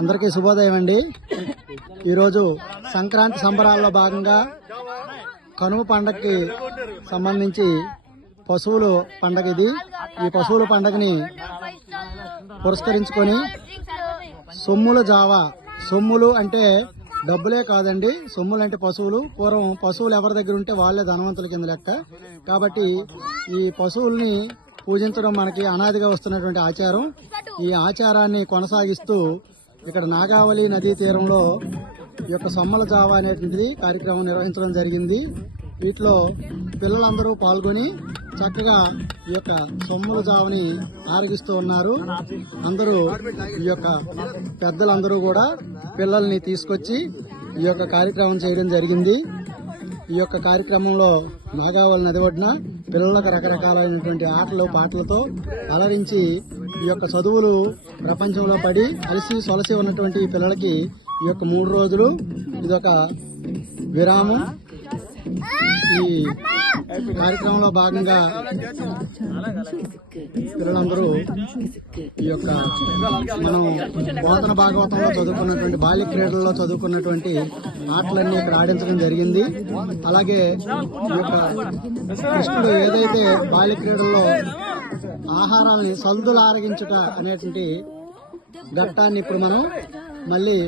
అందరికీ శుభోదయం అండి. ఈరోజు సంక్రాంతి సంబరాల్లో భాగంగా కనుమ పండగకి సంబంధించి పశువుల పండగ ఇది. ఈ పశువుల పండగని పురస్కరించుకొని సొమ్ముల జావా, సొమ్ములు అంటే డబ్బులే కాదండి, సొమ్ములు అంటే పశువులు. పూర్వం పశువులు ఎవరి దగ్గర ఉంటే వాళ్ళే ధనవంతుల కింద లెక్క. కాబట్టి ఈ పశువుల్ని పూజించడం మనకి అనాదిగా వస్తున్నటువంటి ఆచారం. ఈ ఆచారాన్ని కొనసాగిస్తూ ఇక్కడ నాగావళి నదీ తీరంలో ఈ యొక్క సొమ్మల జావా అనేటువంటిది కార్యక్రమం నిర్వహించడం జరిగింది. వీటిలో పిల్లలందరూ పాల్గొని చక్కగా ఈ యొక్క సొమ్మల జావని ఆరగిస్తూ ఉన్నారు. అందరూ ఈ యొక్క పెద్దలందరూ కూడా పిల్లల్ని తీసుకొచ్చి ఈ యొక్క కార్యక్రమం చేయడం జరిగింది. ఈ యొక్క కార్యక్రమంలో నాగావళి నది ఒడ్డున పిల్లలకు రకరకాలైనటువంటి ఆటలు పాటలతో అలరించి ఈ యొక్క చదువులు ప్రపంచంలో పడి అలసి సొలసి ఉన్నటువంటి పిల్లలకి ఈ యొక్క 3 రోజులు ఇదొక విరామం. ఈ కార్యక్రమంలో భాగంగా పిల్లలందరూ ఈ యొక్క మనం బోధన భాగవతంలో చదువుకున్నటువంటి బాల్య క్రీడల్లో చదువుకున్నటువంటి ఆటలన్నీ ఇక్కడ ఆడించడం జరిగింది. అలాగే ఈ యొక్క కృష్ణుడు ఏదైతే బాల్య క్రీడల్లో ఆహారాలని సల్దులు ఆరగించుట అనేటువంటి ఘట్టాన్ని ఇప్పుడు మనం మళ్ళీ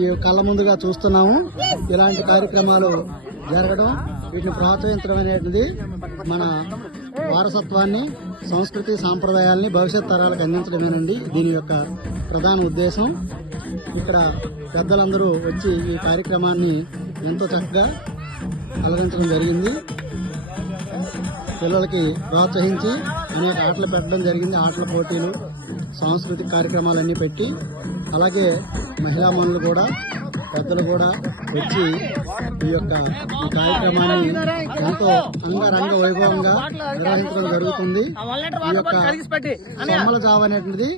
ఈ కళ్ళ ముందుగా చూస్తున్నాము. ఇలాంటి కార్యక్రమాలు జరగడం, వీటిని ప్రోత్సహించడం అనేటిది మన వారసత్వాన్ని, సంస్కృతి సాంప్రదాయాల్ని భవిష్యత్ తరాలకు అందించడమేనండి దీని యొక్క ప్రధాన ఉద్దేశం. ఇక్కడ పెద్దలందరూ వచ్చి ఈ కార్యక్రమాన్ని ఎంతో చక్కగా అలరించడం జరిగింది. పిల్లలకి ప్రోత్సహించి అనేక ఆటలు పెట్టడం జరిగింది. ఆటల పోటీలు, సాంస్కృతిక కార్యక్రమాలన్నీ పెట్టి, అలాగే మహిళా మనులు కూడా, పెద్దలు కూడా వచ్చి ఈ కార్యక్రమాన్ని ఎంతో అంగరంగ వైభవంగా నిర్వహించడం జరుగుతుంది. ఈ యొక్క సొమ్మల జావ అనేటువంటిది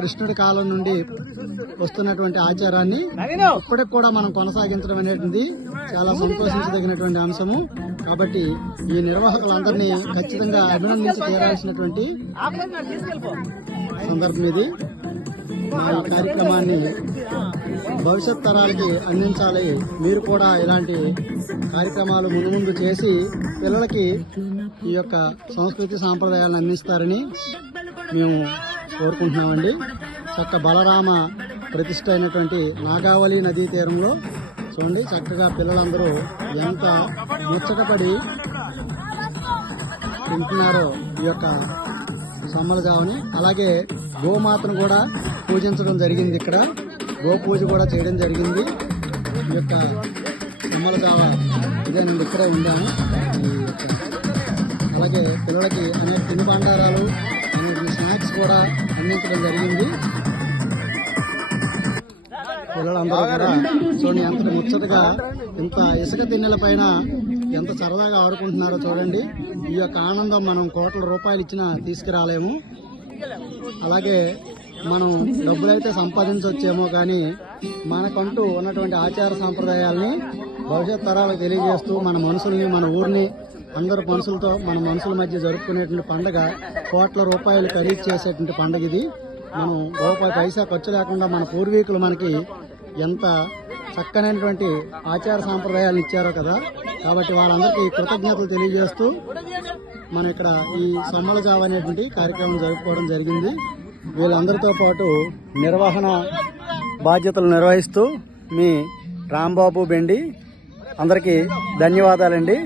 కృష్ణుడి కాలం నుండి వస్తున్నటువంటి ఆచారాన్ని ఇప్పటికి కూడా మనం కొనసాగించడం అనేటువంటిది చాలా సంతోషించదగినటువంటి అంశము. కాబట్టి ఈ నిర్వాహకులందరినీ ఖచ్చితంగా అభినందించి తీరాల్సినటువంటి సందర్భం ఇది. మా ఈ కార్యక్రమాన్ని భవిష్యత్ తరాలకి అందించాలి. మీరు కూడా ఇలాంటి కార్యక్రమాలు ముందు చేసి పిల్లలకి ఈ యొక్క సంస్కృతి సాంప్రదాయాలను అందిస్తారని మేము కోరుకుంటున్నామండి. చక్క బలరామ ప్రతిష్ఠ అయినటువంటి నాగావళి నదీ తీరంలో చూడండి, చక్కగా పిల్లలందరూ ఎంత ముచ్చటపడి తింటున్నారో ఈ యొక్క సొమ్మల జావని. అలాగే గోమాతను కూడా పూజించడం జరిగింది. ఇక్కడ గో పూజ కూడా చేయడం జరిగింది. ఈ యొక్క సొమ్మల జావ ఇదే ఇక్కడే ఉందాము. అలాగే పిల్లలకి అనేక తినుబండారాలు, అనేక స్నాక్స్ కూడా అందించడం జరిగింది. పిల్లలందరూ కూడా చూడండి ఎంత ముచ్చటగా, ఇంత ఇసుక తిన్నెల పైన ఎంత సరదాగా ఆడుకుంటున్నారో చూడండి. ఈ యొక్క ఆనందం మనం కోట్ల రూపాయలు ఇచ్చినా తీసుకురాలేము. అలాగే మనం డబ్బులైతే సంపాదించవచ్చేమో కానీ మనకంటూ ఉన్నటువంటి ఆచార సాంప్రదాయాల్ని భవిష్యత్ తరాలకు తెలియజేస్తూ మన మనుషుల్ని, మన ఊరిని అందరు మనుషులతో మన మనుషుల మధ్య జరుపుకునేటువంటి పండుగ, కోట్ల రూపాయలు ఖరీదు చేసేటువంటి పండుగ ఇది. మనం రూపాయి పైసా ఖర్చు లేకుండా మన పూర్వీకులు మనకి ఎంత చక్కనైనటువంటి ఆచార సాంప్రదాయాలను ఇచ్చారో కదా. కాబట్టి వాళ్ళందరికీ కృతజ్ఞతలు తెలియజేస్తూ మనం ఇక్కడ ఈ సొమ్మల జావ అనేటువంటి కార్యక్రమం జరుపుకోవడం జరిగింది. వీళ్ళందరితో పాటు నిర్వహణ బాధ్యతలు నిర్వహిస్తూ మీ రాంబాబు బెండి. అందరికీ ధన్యవాదాలండి.